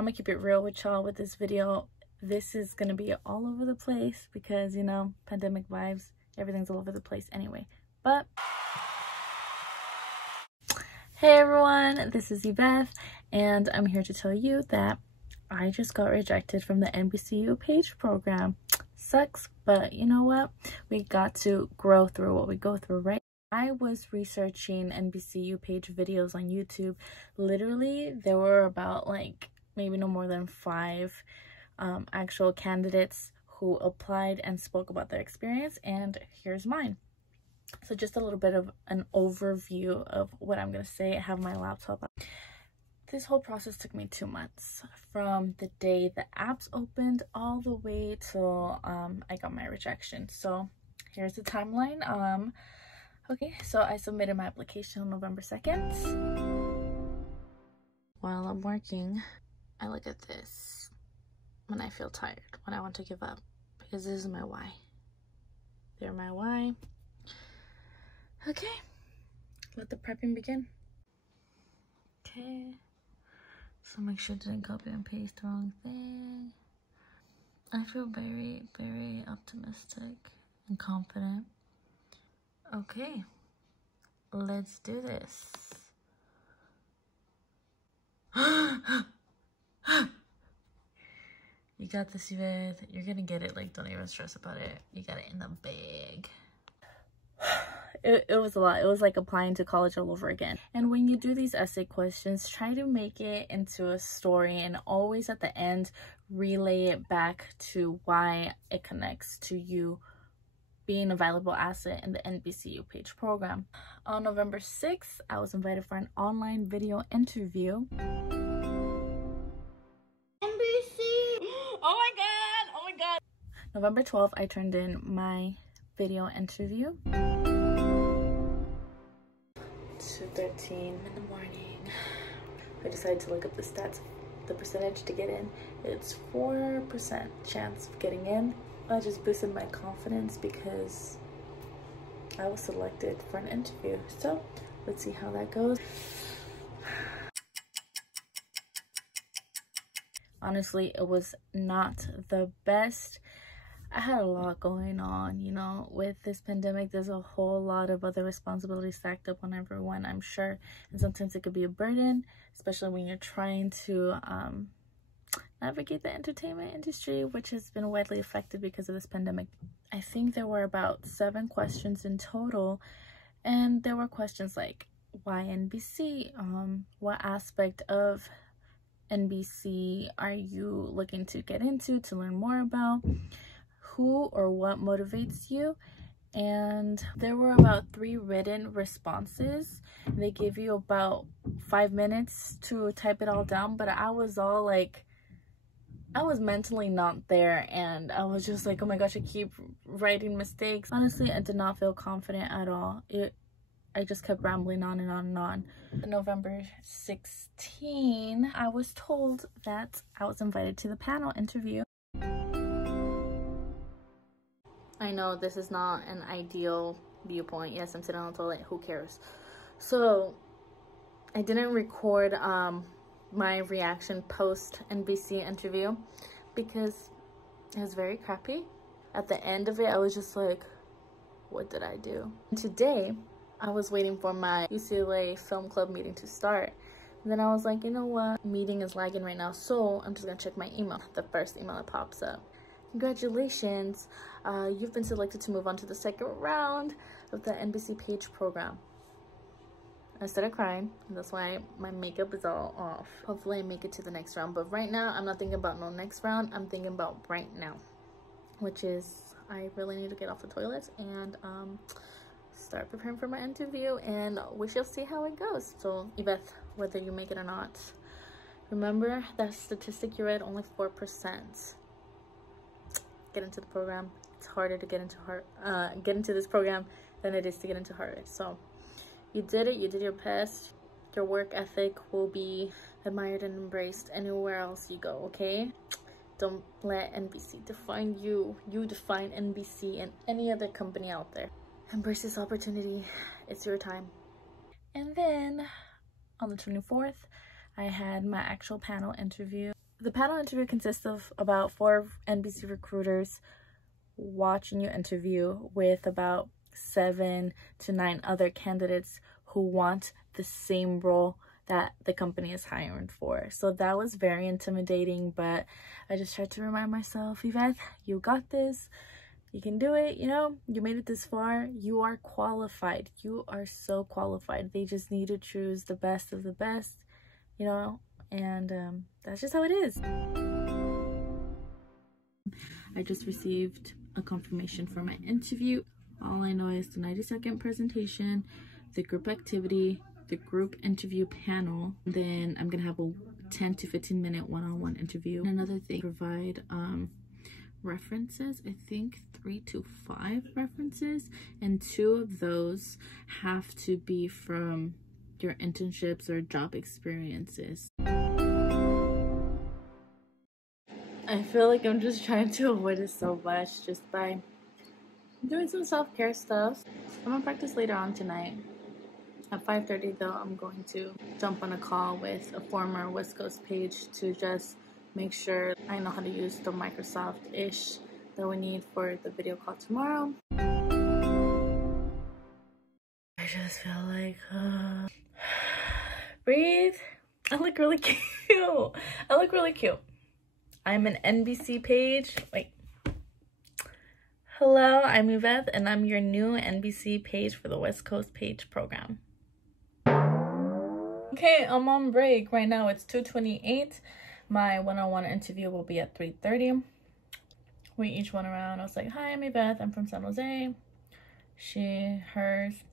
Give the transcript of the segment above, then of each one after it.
I'm gonna keep it real with y'all with this video. This is gonna be all over the place because, you know, pandemic vibes, everything's all over the place anyway. But hey everyone, this is Iveth, and I'm here to tell you that I just got rejected from the NBCU Page Program. Sucks, but you know what? We got to grow through what we go through, right? I was researching NBCU Page videos on YouTube. Literally, there were about like maybe no more than 5 actual candidates who applied and spoke about their experience, and here's mine. So just a little bit of an overview of what I'm gonna say. I have my laptop up. This whole process took me 2 months, from the day the apps opened all the way till I got my rejection. So here's the timeline. Okay, so I submitted my application on November 2nd. While I'm working, I look at this when I feel tired, when I want to give up, because this is my why. They're my why. Okay, let the prepping begin. Okay, so make sure I didn't copy and paste the wrong thing. I feel very, very optimistic and confident. Okay, let's do this. You got this, Iveth. You're gonna get it. Like, don't even stress about it. You got it in the bag. It was a lot. It was like applying to college all over again. And when you do these essay questions, try to make it into a story, and always at the end relay it back to why it connects to you being a valuable asset in the NBCU Page Program. On November 6th, I was invited for an online video interview. NBC! Oh my god! Oh my god! November 12th, I turned in my video interview. 2:13 in the morning. I decided to look up the stats, the percentage to get in. It's 4% chance of getting in. I just boosted my confidence because I was selected for an interview. So let's see how that goes. Honestly, it was not the best. I had a lot going on, you know. With this pandemic, there's a whole lot of other responsibilities stacked up on everyone, I'm sure. And sometimes it could be a burden, especially when you're trying to navigate the entertainment industry, which has been widely affected because of this pandemic. I think there were about 7 questions in total, and there were questions like, why NBC? What aspect of NBC are you looking to get into, to learn more about? Who or what motivates you? And there were about 3 written responses. They gave you about 5 minutes to type it all down, but I was all like, I was mentally not there, and I was just like, oh my gosh, I keep writing mistakes. Honestly, I did not feel confident at all. I just kept rambling on and on and on. November 16, I was told that I was invited to the panel interview. I know this is not an ideal viewpoint. Yes, I'm sitting on the toilet. Who cares? So I didn't record my reaction post NBC interview because it was very crappy. At the end of it, I was just like, what did I do? And today, I was waiting for my UCLA film club meeting to start. And then I was like, you know what? Meeting is lagging right now, so I'm just gonna check my email. The first email that pops up. Congratulations, you've been selected to move on to the 2nd round of the NBC Page Program. I started crying, and that's why my makeup is all off. Hopefully I make it to the next round, but right now I'm not thinking about no next round. I'm thinking about right now, which is I really need to get off the toilet and start preparing for my interview, and we shall see how it goes. So Iveth, whether you make it or not, remember that statistic you read, only 4% get into the program. It's harder to get into this program than it is to get into Harvard. So you did it. You did your best. Your work ethic will be admired and embraced anywhere else you go, okay? Don't let NBC define you. You define NBC and any other company out there. Embrace this opportunity. It's your time. And then on the 24th, I had my actual panel interview. The panel interview consists of about 4 NBC recruiters watching you interview with about 7 to 9 other candidates who want the same role that the company is hiring for. So that was very intimidating, but I just tried to remind myself, Iveth, you got this. You can do it, you know, you made it this far. You are qualified. You are so qualified. They just need to choose the best of the best, you know, and that's just how it is. I just received a confirmation for my interview. All I know is the 90-second presentation, the group activity, the group interview panel. Then I'm gonna have a 10 to 15 minute one-on-one interview. Another thing, provide references. I think 3 to 5 references, and 2 of those have to be from your internships or job experiences. I feel like I'm just trying to avoid it so much just by doing some self-care stuff. I'm gonna practice later on tonight. At 5:30 though, I'm going to jump on a call with a former West Coast page to just make sure I know how to use the Microsoft-ish that we need for the video call tomorrow. I just feel like, breathe. I look really cute. I look really cute. I'm an NBC page. Wait. Hello, I'm Iveth, and I'm your new NBC page for the West Coast Page Program. Okay, I'm on break right now. It's 2:28. My one-on-one interview will be at 3:30. We each went around. I was like, hi, I'm Iveth. I'm from San Jose. She, hers.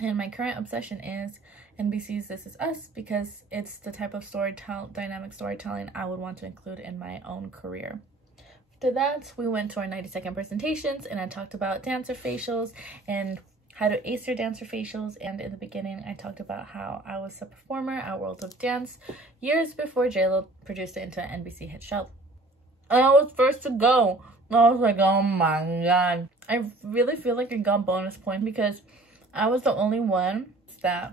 And my current obsession is NBC's This Is Us, because it's the type of dynamic storytelling I would want to include in my own career. After that, we went to our 90-second presentations, and I talked about dancer facials and how to ace your dancer facials. And in the beginning, I talked about how I was a performer at World of Dance years before JLo produced it into an NBC hit show. And I was first to go. I was like, oh my god. I really feel like I got bonus points because I was the only one that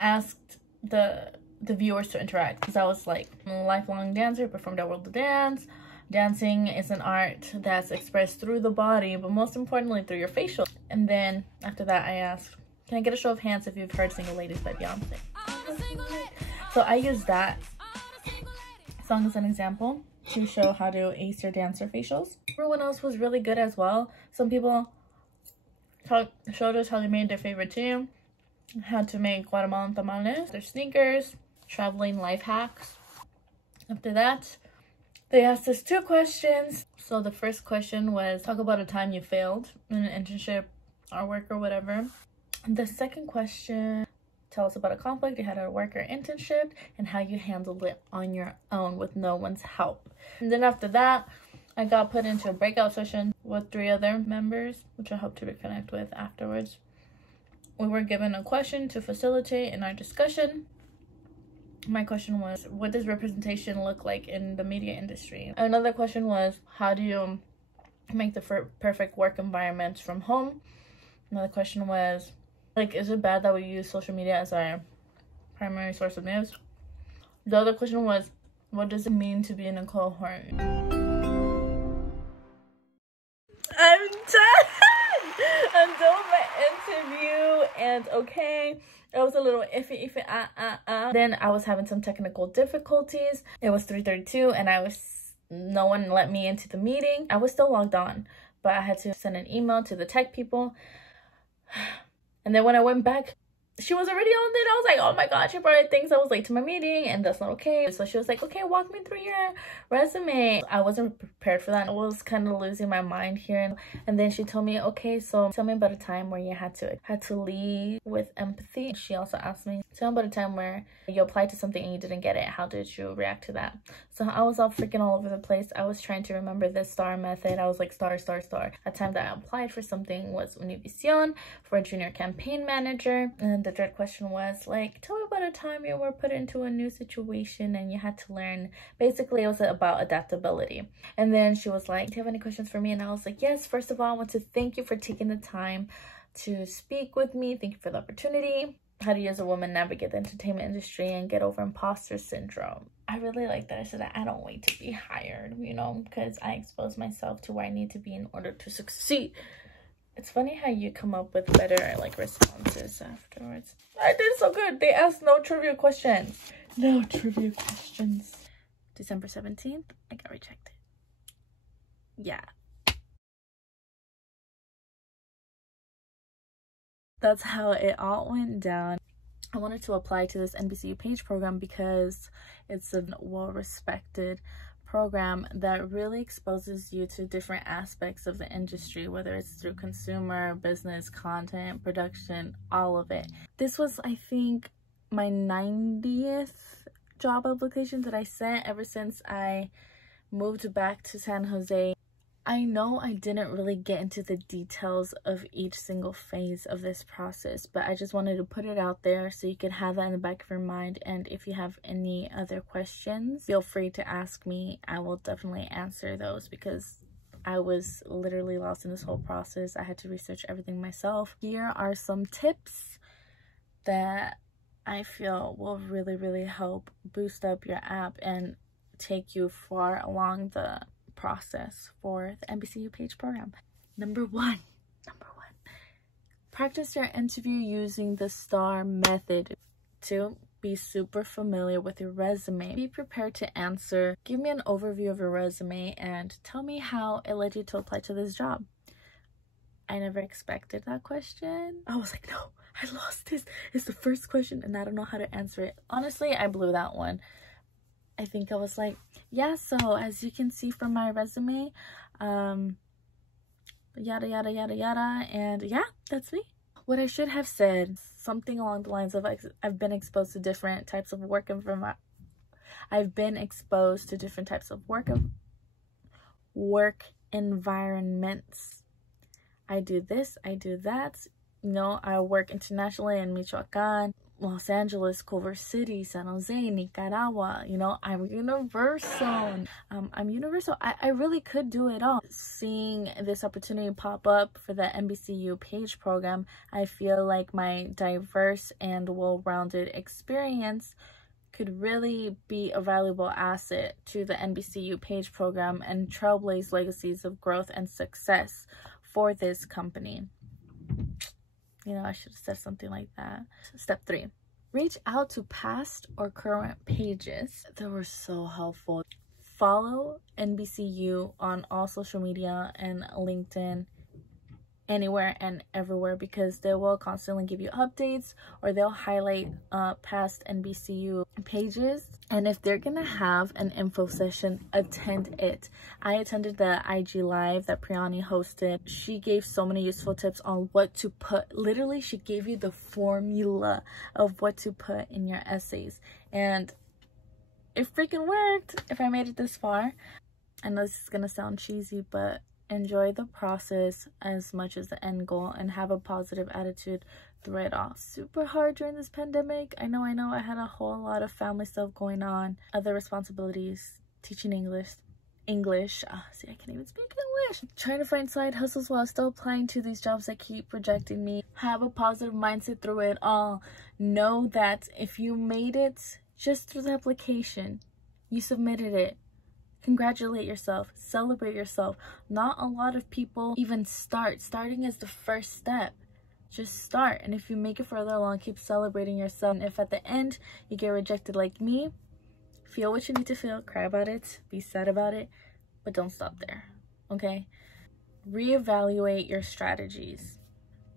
asked the viewers to interact. Because I was like a lifelong dancer, performed at World of Dance. Dancing is an art that's expressed through the body, but most importantly through your facial. And then after that, I asked, can I get a show of hands if you've heard Single Ladies by Beyonce? So I used that song as an example to show how to ace your dancer facials. Everyone else was really good as well. Some people showed us how they made their favorite team, how to make Guatemalan tamales, their sneakers, traveling life hacks. After that, they asked us 2 questions. So the first question was, talk about a time you failed in an internship or work or whatever. The second question, tell us about a conflict you had at a work or internship and how you handled it on your own with no one's help. And then after that, I got put into a breakout session with 3 other members, which I hope to reconnect with afterwards. We were given a question to facilitate in our discussion. My question was, what does representation look like in the media industry? Another question was, how do you make the perfect work environment from home? Another question was, like, is it bad that we use social media as our primary source of news? The other question was, what does it mean to be in a cohort? I'm done! I'm done with my interview, and okay, it was a little iffy. Then I was having some technical difficulties. It was 3:32, and no one let me into the meeting. I was still logged on, but I had to send an email to the tech people. And then when I went back, she was already on it. I was like, oh my god, she probably thinks I was late to my meeting, and that's not okay. So she was like, okay, walk me through your resume. I wasn't prepared for that. I was kind of losing my mind here. And then she told me, okay, so tell me about a time where you had to lead with empathy. She also asked me, tell me about a time where you applied to something and you didn't get it. How did you react to that? So I was all freaking all over the place. I was trying to remember the STAR method. I was like, star, star, star. A time that I applied for something was Univision for a junior campaign manager. And the third question was like, tell me about a time you were put into a new situation and you had to learn. Basically, it was about adaptability. And then she was like, do you have any questions for me? And I was like, yes, first of all, I want to thank you for taking the time to speak with me. Thank you for the opportunity. How do you as a woman navigate the entertainment industry and get over imposter syndrome? I really like that I said that I don't wait to be hired, you know, because I expose myself to where I need to be in order to succeed. It's funny how you come up with better, like, responses afterwards. I did so good. They asked no trivia questions. No trivia questions. December 17th, I got rejected. Yeah. That's how it all went down. I wanted to apply to this NBCU Page program because it's a well-respected program that really exposes you to different aspects of the industry, whether it's through consumer, business, content, production, all of it. This was, I think, my 90th job application that I sent ever since I moved back to San Jose. I know I didn't really get into the details of each single phase of this process, but I just wanted to put it out there so you can have that in the back of your mind. And if you have any other questions, feel free to ask me. I will definitely answer those because I was literally lost in this whole process. I had to research everything myself. Here are some tips that I feel will really help boost up your app and take you far along the process for the NBCU Page program. Number one, practice your interview using the STAR method. 2, be super familiar with your resume. Be prepared to answer. Give me an overview of your resume and tell me how it led you to apply to this job. I never expected that question. I was like, no, I lost this. It's the first question and I don't know how to answer it. Honestly, I blew that one. I think I was like, yeah, so as you can see from my resume, yada yada yada yada, and yeah, that's me. What I should have said, something along the lines of, I've been exposed to different types of work environments. I do this, I do that. You know, I work internationally in Michoacan, Los Angeles, Culver City, San Jose, Nicaragua. You know, I'm universal. I really could do it all. Seeing this opportunity pop up for the NBCU Page program, I feel like my diverse and well-rounded experience could really be a valuable asset to the NBCU Page program and trailblaze legacies of growth and success for this company. You know, I should have said something like that. Step 3, reach out to past or current pages. They were so helpful. Follow NBCU on all social media and LinkedIn, anywhere and everywhere, because they will constantly give you updates or they'll highlight past NBCU pages. And if they're gonna have an info session, attend it. I attended the IG live that Priyani hosted. She gave so many useful tips on what to put. Literally, she gave you the formula of what to put in your essays, and it freaking worked. If I made it this far, I know this is gonna sound cheesy, but enjoy the process as much as the end goal and have a positive attitude through it all. Super hard during this pandemic. I know I had a whole lot of family stuff going on, other responsibilities, teaching English. See, I can't even speak English. Trying to find side hustles while still applying to these jobs that keep rejecting me. Have a positive mindset through it all. Know that if you made it just through the application, you submitted it, congratulate yourself, celebrate yourself. Not a lot of people even start. Starting is the first step. Just start, and if you make it further along, keep celebrating yourself. And if at the end you get rejected like me, feel what you need to feel, cry about it, be sad about it, but don't stop there, okay? Reevaluate your strategies.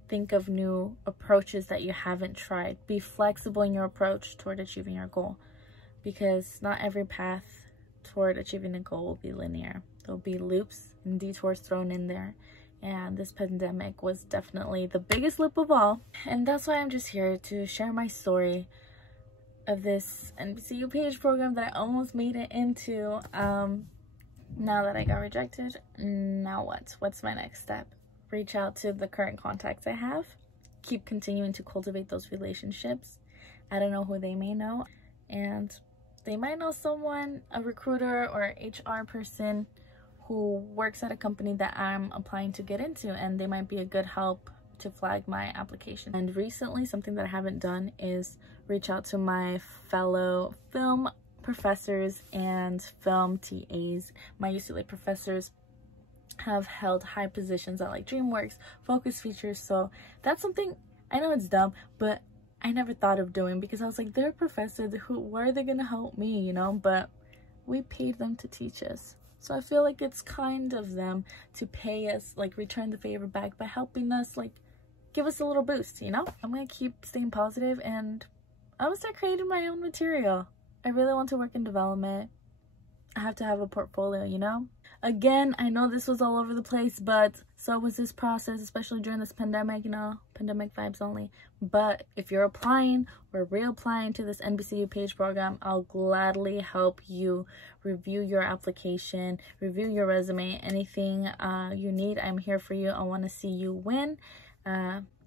Think of new approaches that you haven't tried. Be flexible in your approach toward achieving your goal, because not every path toward achieving a goal will be linear. There'll be loops and detours thrown in there, and this pandemic was definitely the biggest loop of all. And that's why I'm just here to share my story of this NBCU Page program that I almost made it into. Now that I got rejected, now what's my next step? Reach out to the current contacts I have, keep continuing to cultivate those relationships. I don't know who they may know, and they might know someone, a recruiter or HR person who works at a company that I'm applying to get into, and they might be a good help to flag my application. And recently, something that I haven't done is reach out to my fellow film professors and film TAs, my UCLA professors have held high positions at like DreamWorks, Focus Features. So that's something, I know it's dumb, but I never thought of doing, because I was like, they're professors, why are they gonna help me, you know? But we paid them to teach us, so I feel like it's kind of them to pay us, like return the favor back by helping us, like give us a little boost, you know? I'm gonna keep staying positive, and I'm gonna start creating my own material. I really want to work in development. I have to have a portfolio, you know? Again, I know this was all over the place, but so was this process, especially during this pandemic, you know, pandemic vibes only. But if you're applying or reapplying to this NBCU Page Program, I'll gladly help you review your application, review your resume, anything you need. I'm here for you. I want to see you win.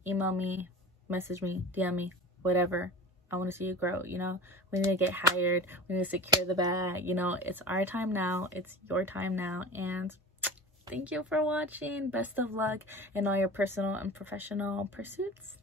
Email me, message me, DM me, whatever. I want to see you grow, you know? We need to get hired. We need to secure the bag, you know? It's our time now. It's your time now. And thank you for watching. Best of luck in all your personal and professional pursuits.